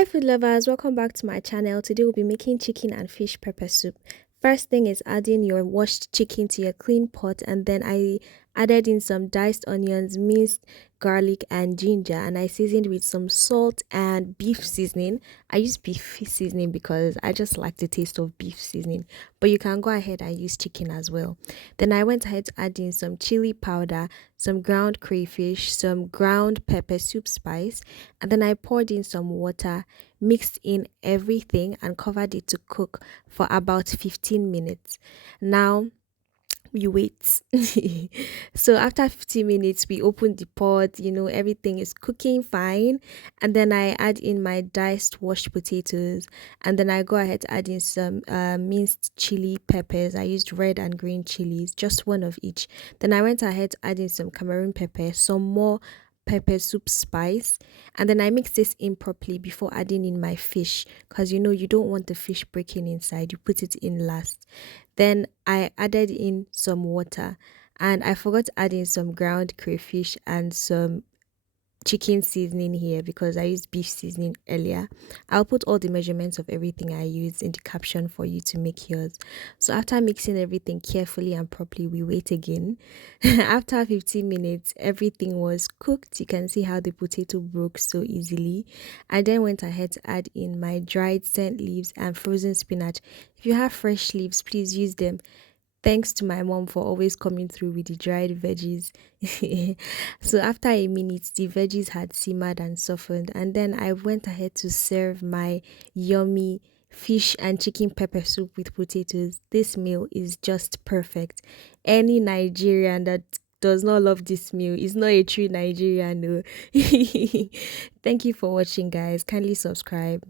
Hi food lovers, welcome back to my channel. Today we'll be making chicken and fish pepper soup. First thing is adding your washed chicken to your clean pot, and then I added in some diced onions, minced garlic and ginger, and I seasoned with some salt and beef seasoning. I use beef seasoning because I just like the taste of beef seasoning, but you can go ahead and use chicken as well. Then I went ahead to add in some chili powder, some ground crayfish, some ground pepper soup spice, and then I poured in some water, mixed in everything, and covered it to cook for about 15 minutes. Now we wait. So after 15 minutes, we open the pot, everything is cooking fine. And then I add in my diced washed potatoes. And then I go ahead to add in some minced chili peppers. I used red and green chilies, just one of each. Then I went ahead to add in some Cameroon pepper, some more pepper soup spice, and then I mix this in properly before adding in my fish, because you don't want the fish breaking inside. You put it in last. Then I added in some water, and I forgot to add in some ground crayfish and some chicken seasoning here because I used beef seasoning earlier. I'll put all the measurements of everything I used in the caption for you to make yours. So after mixing everything carefully and properly, we wait again. After 15 minutes, everything was cooked. You can see how the potato broke so easily. I then went ahead to add in my dried scent leaves and frozen spinach. If you have fresh leaves, please use them. Thanks to my mom for always coming through with the dried veggies. So after a minute, the veggies had simmered and softened, and then I went ahead to serve my yummy fish and chicken pepper soup with potatoes. This meal is just perfect. Any Nigerian that does not love this meal is not a true Nigerian. No. Thank you for watching, guys. Kindly subscribe.